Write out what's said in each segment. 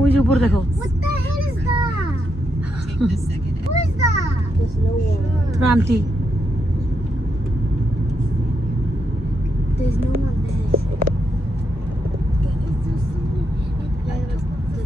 ওই যে উপর দেখো। What the hell is that? Who is that? There's no one. তোর aunty. There's no one there.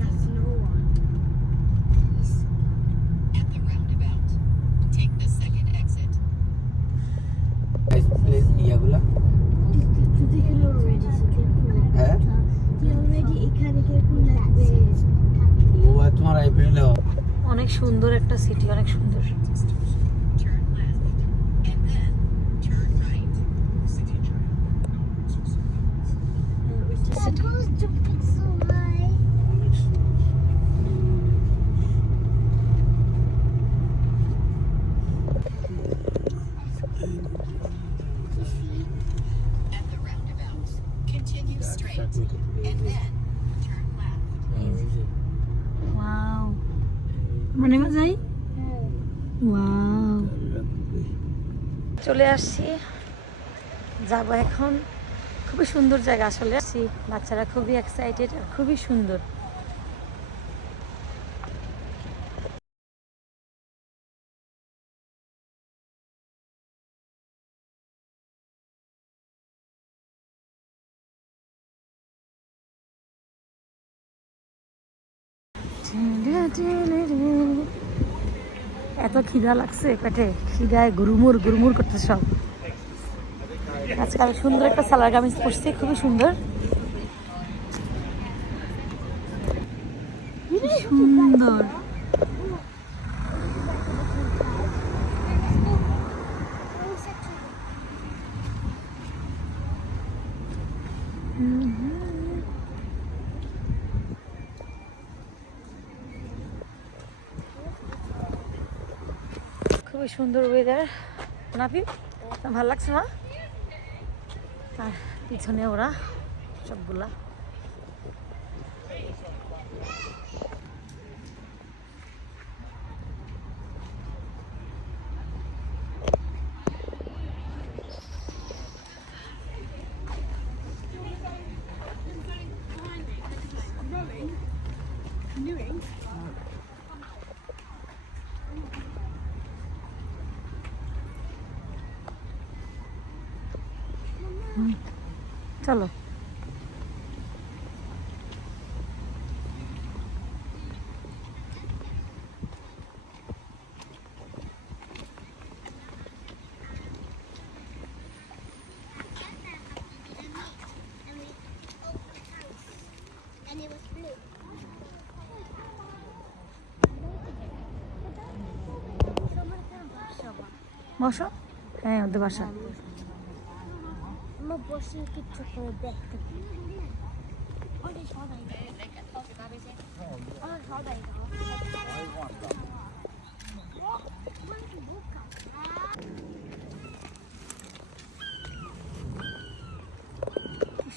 That's no one. At the roundabout, take the second exit. ইয়াগুলা হ্যাঁ ও তোমার IPL অনেক সুন্দর একটা সিটি, অনেক সুন্দর। Turn left, and then turn right. Who's jumping so high? At the roundabout, continue straight, and then turn left. Wow, আমরা নেমে যাই। ওয়াও, চলে আসছি, যাবো এখন। খুবই সুন্দর জায়গা আসলে। আসছি, বাচ্চারা খুবই এক্সাইটেড আর খুবই সুন্দর। এত খিদা লাগছে পেটে, খিদায় গুরুমুর গুরুমুর করতে সব। আজকাল সুন্দর একটা সালোয়ার কামিজ পরছি, খুবই সুন্দর সুন্দর। খুবই সুন্দর ওয়েদার। নাপি ভালো লাগছে না? আর পিছনে ওরা সবগুলা। চলো, And it was blue. বসো। হ্যাঁ, ওদের বাসা। আমার বসে কিছু করে দেখতে কি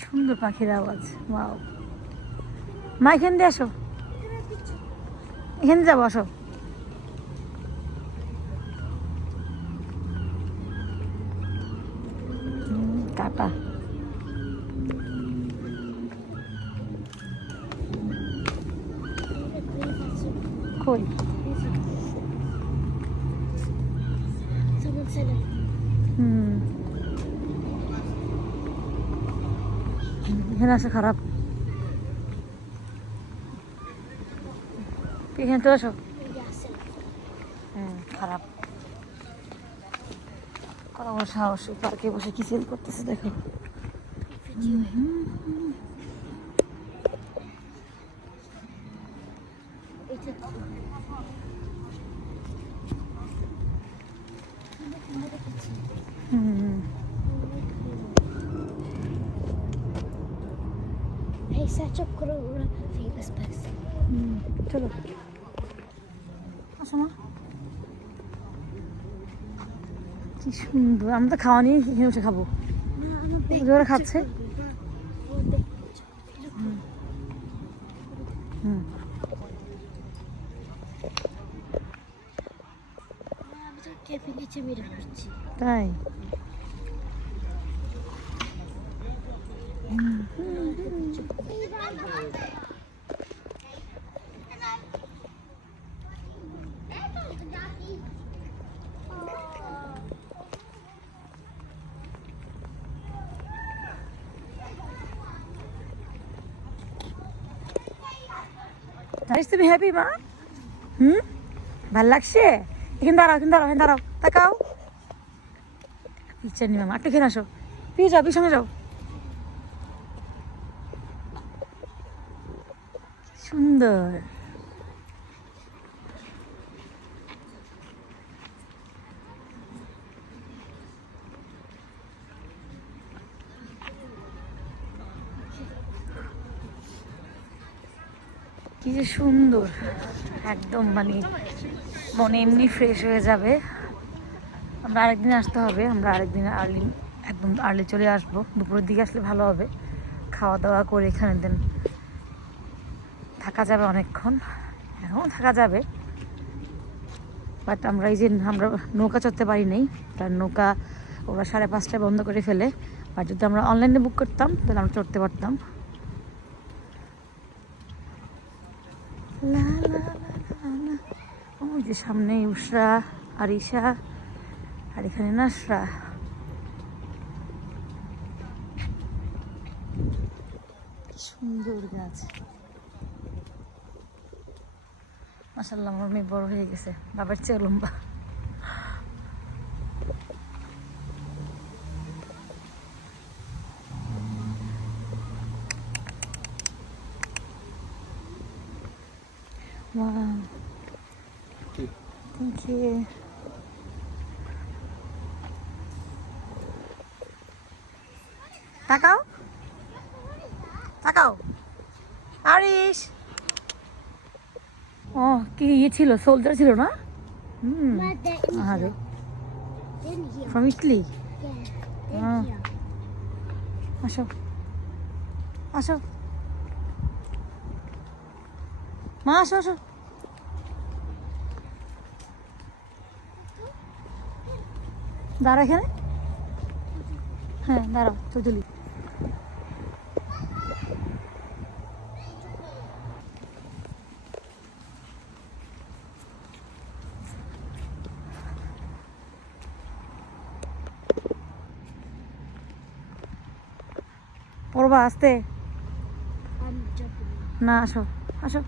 সুন্দর পাখির আওয়াজ। ওয়াও, মা এখান দিয়ে আসো, এখানে যাবো, আসো। কাটা কই? এখানে আসা খারাপ, এখানে চলে আসো। খারাপ, কত বড় সাহস, পার্কে বসে কি সেল করতেছে দেখো। Hey, search up Corona famous person. চলো, আসো মা। কি সুন্দর, আমরা তো খাওয়া নিয়ে এখানে বসে খাবো। ওরা খাচ্ছে। তাই আরিশ তুমি হ্যাপি মা? ভাল লাগছে? এখানে দাঁড়াও, এখানে দাঁড়াও, এখানে দাঁড়াও, তাকাও। পিকচার নিবে মা, একটু এখানে আসো, পিউ যাও, পিছনে যাও। সুন্দর। কি যে সুন্দর, একদম মানে মনে এমনি ফ্রেশ হয়ে যাবে। আমরা আরেকদিন আসতে হবে, আমরা আরেকদিন আর্লি, একদম আর্লি চলে আসবো। দুপুরের দিকে আসলে ভালো হবে, খাওয়া দাওয়া করে এখানে দেন থাকা যাবে অনেকক্ষণ, এখন থাকা যাবে। বাট আমরা এই যে আমরা নৌকা চড়তে পারি নাই, কারণ নৌকা ওরা 5:30টায় বন্ধ করে ফেলে। বাট যদি আমরা অনলাইনে বুক করতাম তাহলে আমরা চড়তে পারতাম। লা লা লা লা লা। ওই যে সামনে উষরা, আরিশা, আর এখানে নাসরা। সুন্দর গাছ, মাশাআল্লাহ। আমার মেয়ে বড় হয়ে গেছে, বাবার চেয়ে লম্বা। Wow. Thank you. তাকাও, তাকাও আরিশ। ও কি ইয়ে ছিল, সোলজার ছিল না? But they're আরে in here. From Italy. Yeah, Ah. in here. আসো, আসো মা, আসো আসো। দাঁড়া এখানে, হ্যাঁ দাঁড়াও, চলি। পড়বা আসতে I'm jumping. না, আসো আসো।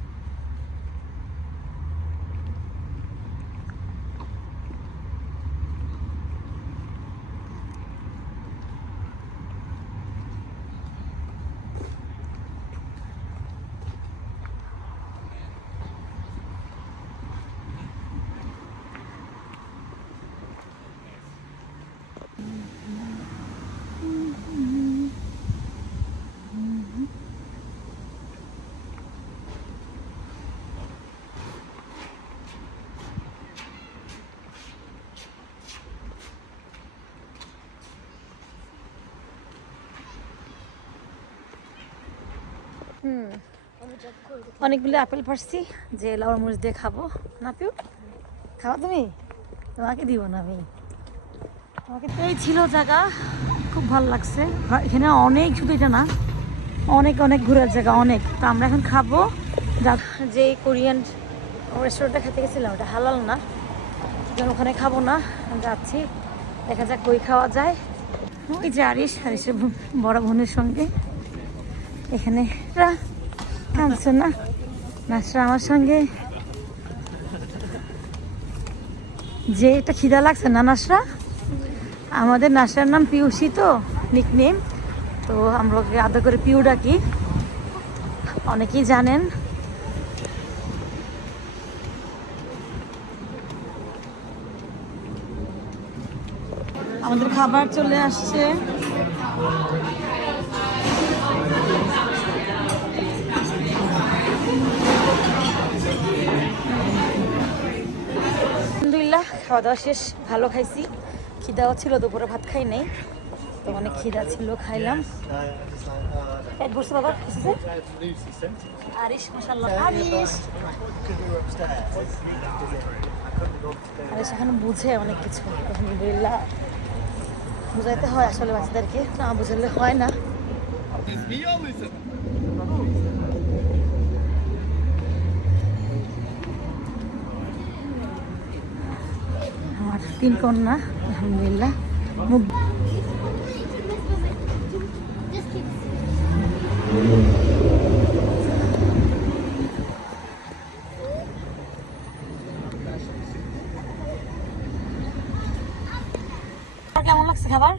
অনেকগুলো আপেল পারছি যে লবণ মরিচ দিয়ে খাবো। না পিউ, খাওয়া তুমি? তোমাকে দিব না আমি, তোমাকে। এই ছিল জায়গা, খুব ভালো লাগছে এখানে অনেক, শুধু এটা না, অনেক অনেক ঘোরার জায়গা অনেক। তো আমরা এখন খাবো। যে কোরিয়ান রেস্টুরেন্টটা খেতে গেছিলাম ওটা হালাল না, যেন ওখানে খাবো না, যাচ্ছি দেখা যাক কই খাওয়া যায়। ওই যে আরিশের বড় বোনের সঙ্গে এখানে কাঁদছে না, নাসরা আমার সঙ্গে। যে এটা খিদা লাগছে না নাসরা, আমাদের নাসরার নাম পিউসি, তো নিকনেম, তো আমরা ওকে আদর করে পিউ ডাকি, অনেকেই জানেন। আমাদের খাবার চলে আসছে। আলহামদুলিল্লাহ খাওয়া দাওয়া শেষ, ভালো খাইছি। খিদাও ছিল, দুপুরে ভাত খাই নাই, তো অনেক খিদা ছিল, খাইলাম। পেট ভরছে বাবা, আরিশ মাশাআল্লাহ। আরিশ সেখানে বুঝে অনেক কিছু, আলহামদুলিল্লাহ। বুঝাইতে হয় আসলে বাচ্চাদেরকে, না বুঝালে হয় না। আমার 3 কন্যা, আলহামদুলিল্লাহ। Just keep কেমন লাগছে খাবার?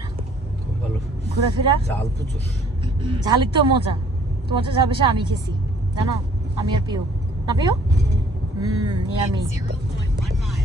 খুব ভালো ঘোরাফেরা? জাল প্রচুর ঝালি তো মজা। তোমার তো যা বেশি আমি খেয়েছি জানো, আমি আর পিও না পিও। ইয়ামি। 0.1 miles.